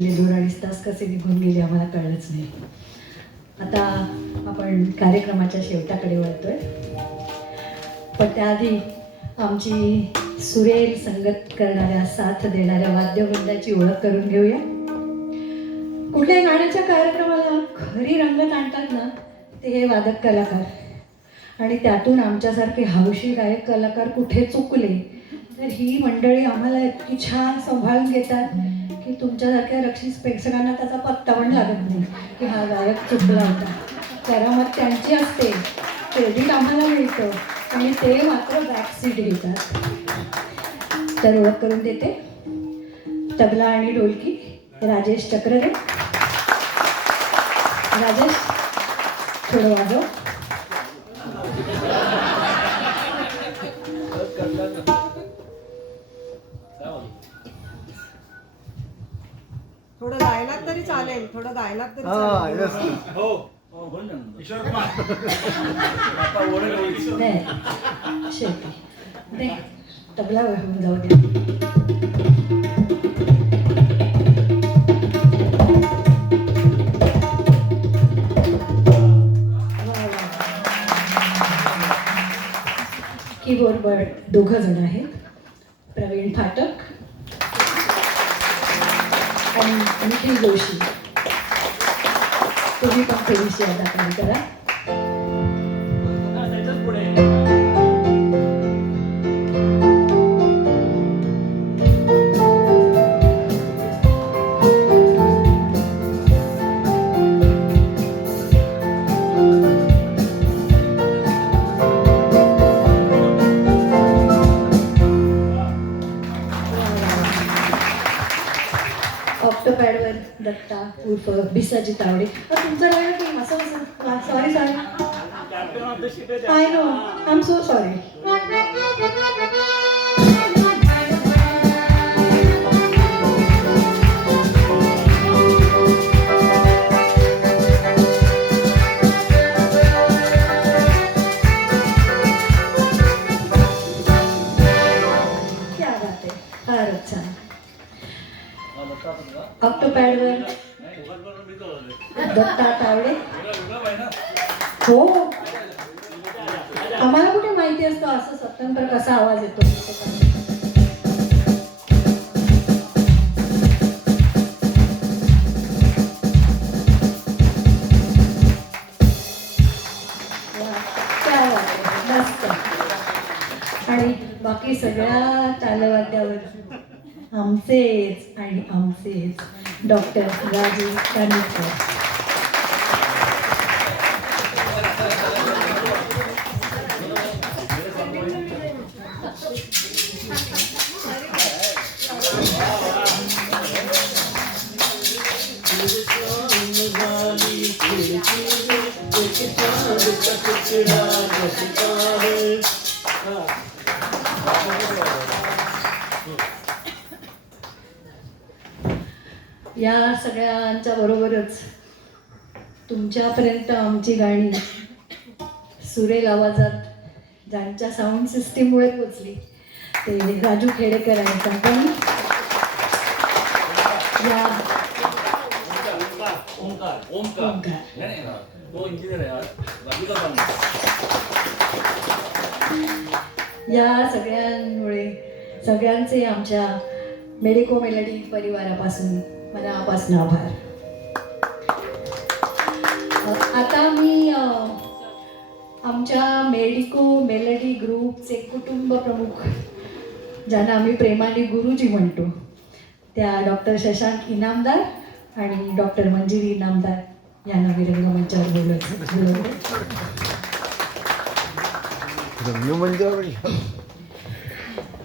2.5 तास कसे निघून गेले आम्हाला कळलंच नाही. आता आपण कार्यक्रमाच्या शेवटाकडे वळतोय, पण त्याआधी आमची सुरेल संगत करणाऱ्या, साथ देणाऱ्या वाद्यवृंदाची ओळख करून घेऊया. कुठल्याही गाण्याच्या कार्यक्रमाला खरी रंगत आणतात ना, ते हे वादक कलाकार. आणि त्यातून आमच्यासारखे हौशी गायक कलाकार कुठे चुकले तर ही मंडळी आम्हाला इतकी छान सांभाळून घेतात की तुमच्यासारख्या रक्षित प्रेक्षकांना त्याचा पत्ता पण लागत नाही की हा गायक चुकला होता. करामत त्यांची असते, क्रेडिट आम्हाला मिळतं आणि ते मात्र बॅकसीट घेतात. तर ओळख करून देते, तबला आणि ढोलकी राजेश चक्ररे. राजेश थोडं वाजव. थोडं गायला तरी चालेल, थोडं गायला तरी चालेल. हो ईश्वर कुमार आता ओरड नाही शेवटी नाही तबला होऊन जाऊ दे. कीबोर्डवर 2 जण आहेत, प्रवीण फाटक आणि निखिल जोशी. तुम्ही पण थोडीशी अदाकारी करा. ऑक्टोपॅडवर दत्ता उर्फ बिसाजी तावडे. तुमचं राहिलं की असं sorry I know, I am so sorry. क्या बात आहे, फारच छान. ऑक्टोपॅडवर दत्ता तावडे. हो, आम्हाला कुठे माहिती असतं असं स्वतंत्र कसा आवाज येतो. मस्त. आणि बाकी सगळ्या तालवाद्यावर आमचेच आणि आमचेच डॉक्टर राजू कानिटकर. या सगळ्यांच्या बरोबरच तुमच्यापर्यंत आमची गाणी सुरेल आवाजात ज्यांच्या साऊंड सिस्टीममुळे पोचली ते राजू खेडेकर आणि कंपनी. या या सगळ्यांमुळे सगळ्यांचे आमच्या मेडिको मेलडी परिवारापासून मनापासून आभार. आता मी आमच्या मेडिको मेलडी ग्रुपचे कुटुंब प्रमुख, ज्यांना आम्ही प्रेमाने गुरुजी म्हणतो, त्या डॉक्टर शशांक इनामदार आणि डॉक्टर मंजिरी इनामदार यांना विरंगमंचावर बोलवलं.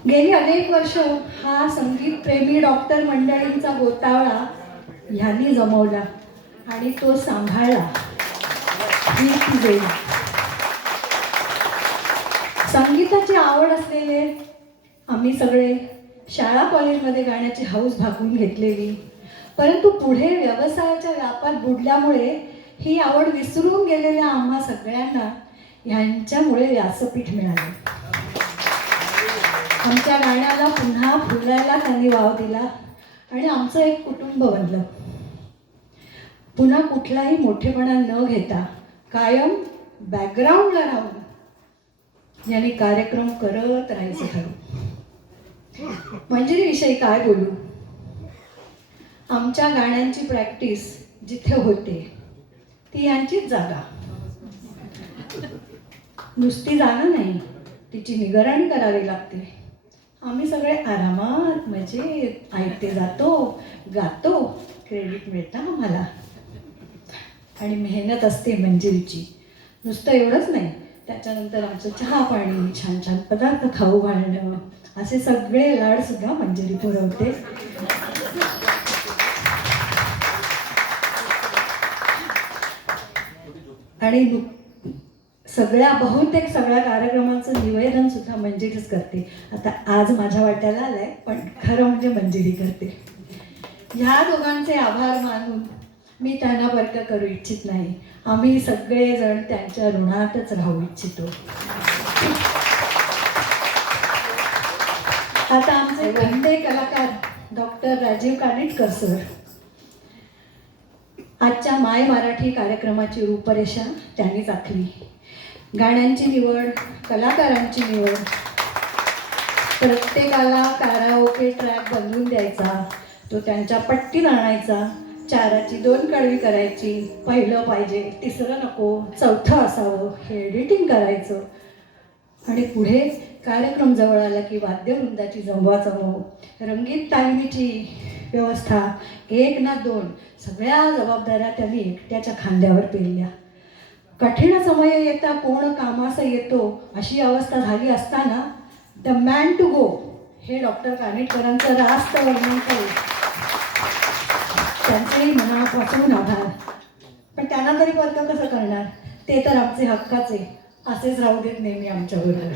गेली अनेक वर्ष हा संगीत प्रेमी डॉक्टर मंडळींचा गोतावळा ह्यांनी जमवला आणि तो सांभाळला. ही ती वेळ. संगीताची आवड असलेले आम्ही सगळे शाळा कॉलेजमध्ये गाण्याची हौस भागवून घेतलेली, परंतु पुढे व्यवसायाच्या व्यापात बुडल्यामुळे ही आवड विसरून गेलेल्या आम्हा सगळ्यांना ह्यांच्यामुळे व्यासपीठ मिळाले. आमच्या गाण्याला पुन्हा फुलायला त्यांनी वाव दिला आणि आमचं एक कुटुंब बनलं. पुन्हा कुठलाही मोठेपणा न घेता कायम बॅकग्राऊंडला राहून यांनी कार्यक्रम करत राहायचं ठरवलं. मंजिरीविषयी काय बोलू. आमच्या गाण्यांची प्रॅक्टिस जिथे होते ती यांचीच जागा. नुसती जागा नाही, तिची निगराणी करावी लागते. आम्ही सगळे आरामात मजेत ऐकते जातो, गातो, क्रेडिट मिळतं आम्हाला. आणि मेहनत असते मंजिरीची. नुसतं एवढंच नाही, त्याच्यानंतर आमचं चहा पाणी, छान छान पदार्थ खाऊ घालणं, असे सगळे लाडसुद्धा मंजिरी पुरवते. आणि बहुतेक सगळ्या कार्यक्रमांचं निवेदन सुद्धा मंजिरीच करते. आता आज माझ्या वाट्याला आलंय, पण खरं म्हणजे मंजिरी करते. ह्या दोघांचे आभार मानून मी त्यांना बरका करू इच्छित नाही. आम्ही सगळेजण त्यांच्या ऋणातच राहू इच्छितो. आता आमचे घंटे कलाकार डॉक्टर राजीव कानिटकर सर आजच्या माय मराठी कार्यक्रमाची रूपरेषा त्यांनीच आखली. गाण्यांची निवड, कलाकारांची निवड, प्रत्येकाला काराओके ट्रॅक बनवून द्यायचा, तो त्यांच्या पट्टीत आणायचा, 4ची 2 कडवी करायची, पहिलं पाहिजे, तिसरं नको, चौथं असावं, हे एडिटिंग करायचं. आणि पुढे कार्यक्रम जवळ आला की वाद्यवृंदाची जमवाजमव, रंगीत तालमीची व्यवस्था, 1 ना 2 सगळ्या जबाबदाऱ्या त्यांनी एकट्याच्या खांद्यावर पेलल्या. कठीण समय येता कोण कामास येतो अशी अवस्था झाली असताना द मॅन टू गो हे डॉक्टर कानिटकरांचं रास्त वर्णन करेल. त्यांचेही मनापासून आभार. पण त्यांना तरी वर्ग कसं करणार, ते तर आमचे हक्काचे, असेच राहू देत नेहमी आमच्याबरोबर.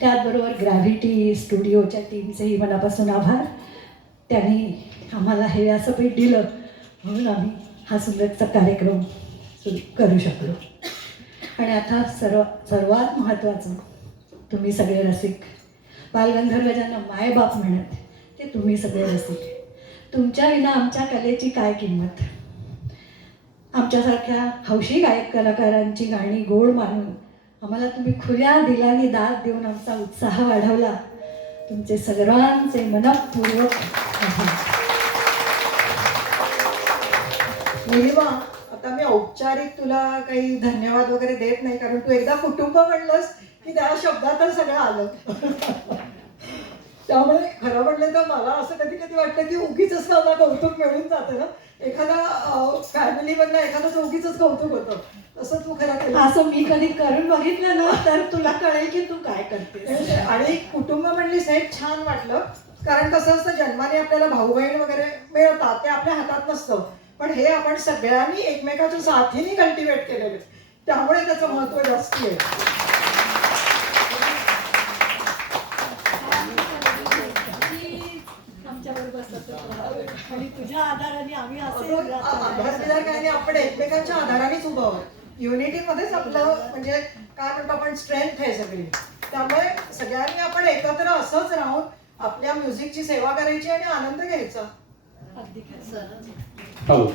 त्याचबरोबर ग्रॅव्हिटी स्टुडिओच्या टीमचेही मनापासून आभार. त्यांनी आम्हाला हे व्यासपीठ दिलं म्हणून आम्ही हा सुंदरचा कार्यक्रम सुरू करू शकलो. आणि आता सर्वात महत्त्वाचं, तुम्ही सगळे रसिक, बालगंधर्व ज्यांना मायबाप म्हणत ते तुम्ही सगळे रसिक. तुमच्या विना आमच्या कलेची काय किंमत. आमच्यासारख्या हौशी गायक कलाकारांची गाणी गोड मानून आम्हाला तुम्ही खुल्या दिलानी दाद देऊन आमचा उत्साह वाढवला. तुमचे सर्वांचे मनःपूर्वक आभार. निलिमा, आता मी औपचारिक तुला काही धन्यवाद वगैरे देत नाही, कारण तू एकदा कुटुंब म्हणलंस की त्या शब्दातच सगळं आलं. त्यामुळे खरं म्हणलं तर मला असं कधी कधी वाटतं की उगीच मला कौतुक मिळून जातं ना. एखादा फॅमिलीमधनं एखादं उगीच कौतुक होतं, तसं तू खरं केलं. असं मी कधी करून बघितलं ना तर तुला कळेल की तू काय करते. आणि कुटुंब म्हणलीस हे छान वाटलं, कारण कसं असतं, जन्माने आपल्याला भाऊ बहीण वगैरे मिळतात, ते आपल्या हातात नसतं, पण हे आपण सगळ्यांनी एकमेकाच्या साथीने कल्टिवेट केलेले, त्यामुळे त्याचं महत्त्व जास्त आहे. आणि तुझ्या आधाराने आम्ही आधार काय नाही, आपण एकमेकांच्या आधारानेच उभं आहोत. युनिटीमध्येच आपलं म्हणजे काय म्हणतो आपण स्ट्रेंथ आहे सगळी. त्यामुळे सगळ्यांनी आपण एकत्र असंच राहून आपल्या म्युझिकची सेवा करायची आणि आनंद घ्यायचा. हो,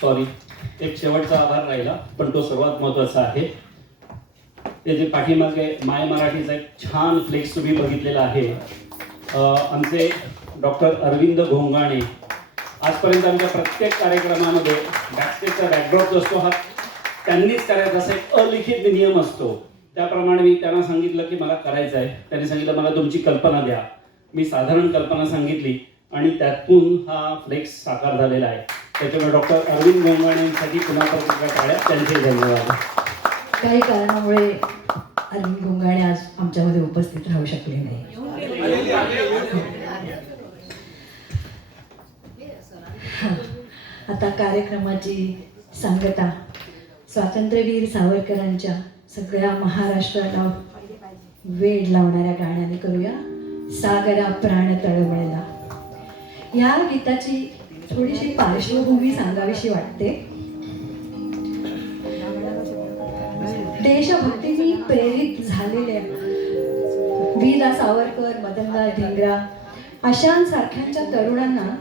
सॉरी, एक शेवटचा आभार राहिला, पण तो सर्वात महत्त्वाचा आहे. ते जे पाठीमागे माय मराठीचा एक छान फ्लेक्स तुम्ही बघितलेला आहे. आमचे डॉक्टर अरविंद घोंगाणे आजपर्यंत आमच्या प्रत्येक कार्यक्रमामध्ये बॅकस्टेजचा बॅकड्रॉप असतो हा त्यांनीच करायचा, असा एक अलिखित नियम असतो. त्याप्रमाणे मी त्यांना सांगितलं की मला करायचं आहे. त्यांनी सांगितलं मला तुमची कल्पना द्या. मी साधारण कल्पना सांगितली आणि त्यातून हा फ्लेक्स साकार झालेला आहे. त्याच्यामुळे डॉक्टर अरविंद घोंगाणेंसाठी पुन्हा परत टाळ्या, त्यांचे धन्यवाद. काही कारणामुळे अरविंद घोंगाणे आज आमच्यामध्ये उपस्थित राहू शकले नाही. आता कार्यक्रमाची सांगता स्वातंत्र्यवीर सावरकरांच्या सगळ्या महाराष्ट्राला वेड लावणाऱ्या गाण्याने करूया. सागरा प्राण तळमळला. या गीताची थोडीशी पार्श्वभूमी सांगावीशी वाटते. देशभक्तीने प्रेरित झालेल्या वीरा सावरकर, मदनलाल धिंगरा अशांसारख्यांच्या तरुणांना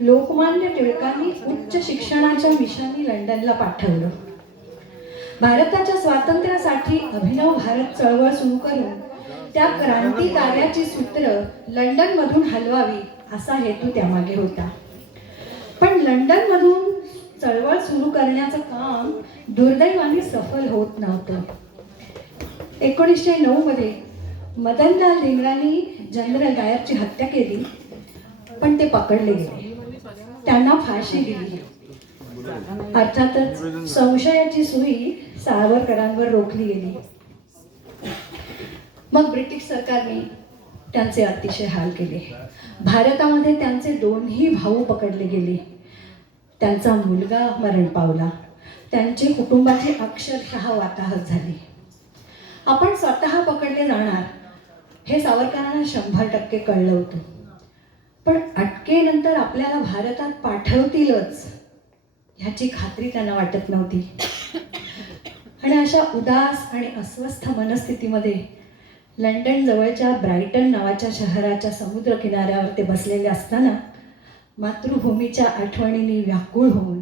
लोकमान्य टिळकांनी उच्च शिक्षणाच्या मिशननी लंडनला पाठवलं. भारताच्या स्वातंत्र्यासाठी अभिनव भारत चळवळ सुरू करून त्या क्रांतिकार्याची सूत्र लंडनमधून हलवावी असा हेतू त्यामागे होता. पण लंडनमधून चळवळ सुरू करण्याचं काम दुर्दैवाने सफल होत नव्हतं. 1909 मध्ये मदनलाल धिंगरांनी जनरल डायरची हत्या केली, पण ते पकडले गेले. त्यांना फाशी दिली. अर्थातच संशयाची सुई सावरकरांवर रोखली गेली. मग ब्रिटिश सरकारने त्यांचे अतिशय हाल केले. भारतामध्ये त्यांचे दोन्ही भाऊ पकडले गेले. त्यांचा मुलगा मरण पावला. त्यांची कुटुंबाची अक्षरशः वाताहत झाली. आपण स्वतः पकडले जाणार हे सावरकरांना 100% कळलं होतं. पण अटकेनंतर आपल्याला भारतात पाठवतीलच ह्याची खात्री त्यांना वाटत नव्हती. आणि अशा उदास आणि अस्वस्थ मनस्थितीमध्ये लंडन जवळच्या ब्रायटन नावाच्या शहराच्या समुद्र किनाऱ्यावर ते बसलेले असताना मातृभूमीच्या आठवणींनी व्याकुळ होऊन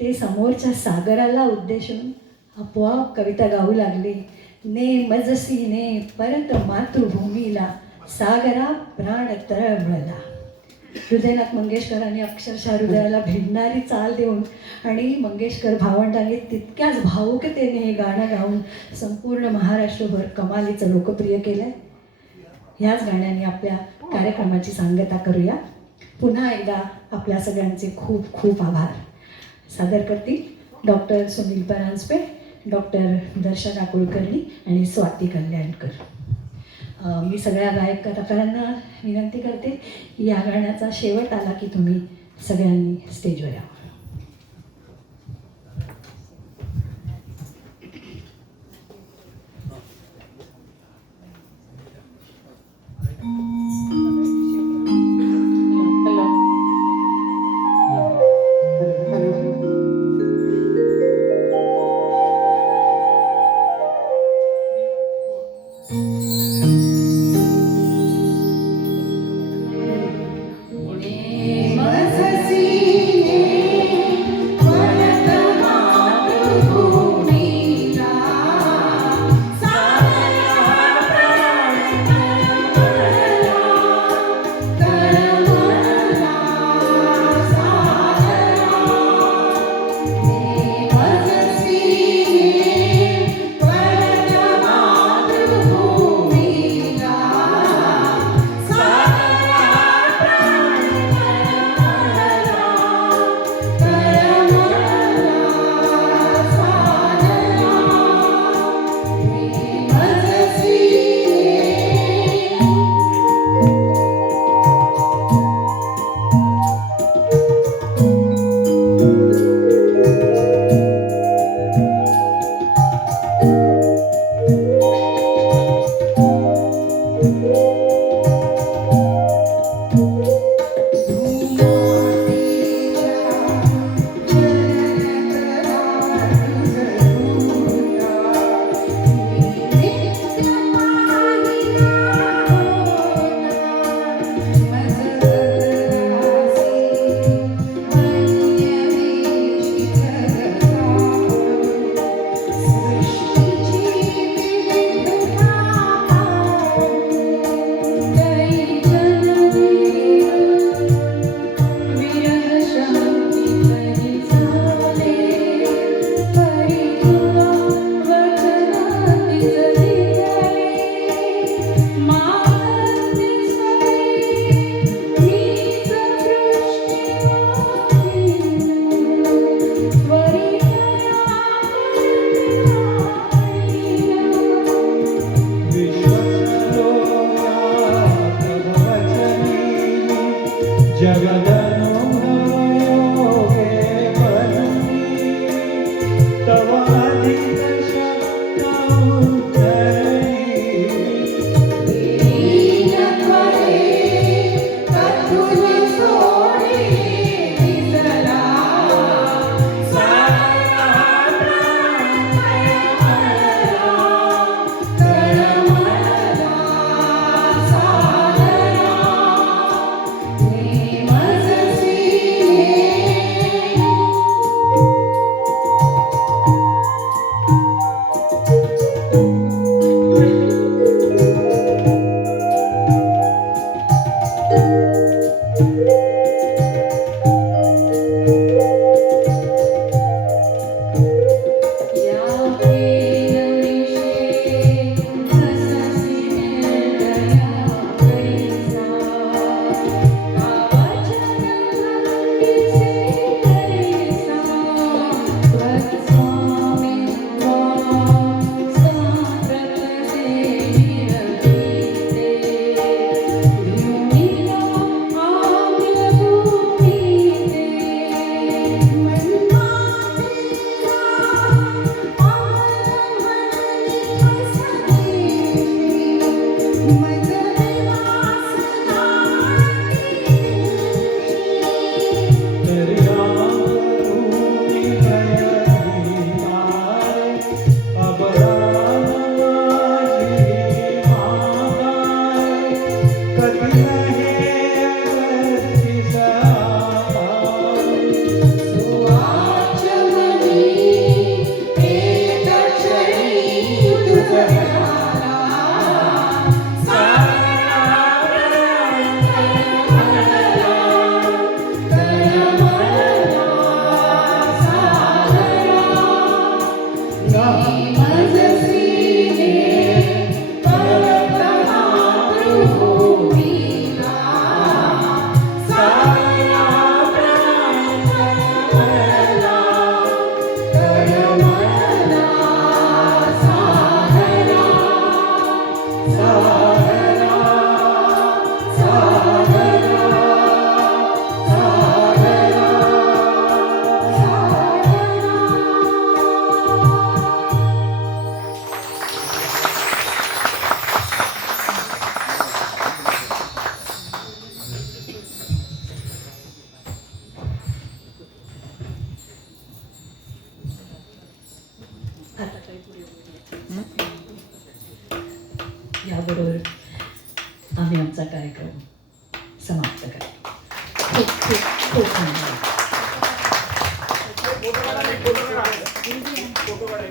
ते समोरच्या सागराला उद्देशून आपोआप कविता गाऊ लागले. ने मजसी ने परत मातृभूमीला सागरा प्राण तळमळला. हृदयनाथ मंगेशकरांनी अक्षरशः हृदयाला भिडणारी चाल देऊन आणि मंगेशकर भावंडांनी तितक्याच भावुकतेने हे गाणं गाऊन संपूर्ण महाराष्ट्रभर कमालीचं लोकप्रिय केलंय. ह्याच गाण्याने आपल्या कार्यक्रमाची सांगता करूया. पुन्हा एकदा आपल्या सगळ्यांचे खूप खूप आभार. सादर करतील डॉक्टर सुनील परांजपे, डॉक्टर दर्शना कुलकर्णी आणि स्वाती कल्याणकर. मी सगळ्या गायक कलाकारांना विनंती करते की या गाण्याचा शेवट आला की तुम्ही सगळ्यांनी स्टेजवर यावं. याबरोबर आम्ही आमचा कार्यक्रम समाप्त करतो. खूप खूप खूप धन्यवाद. फोटो काढा.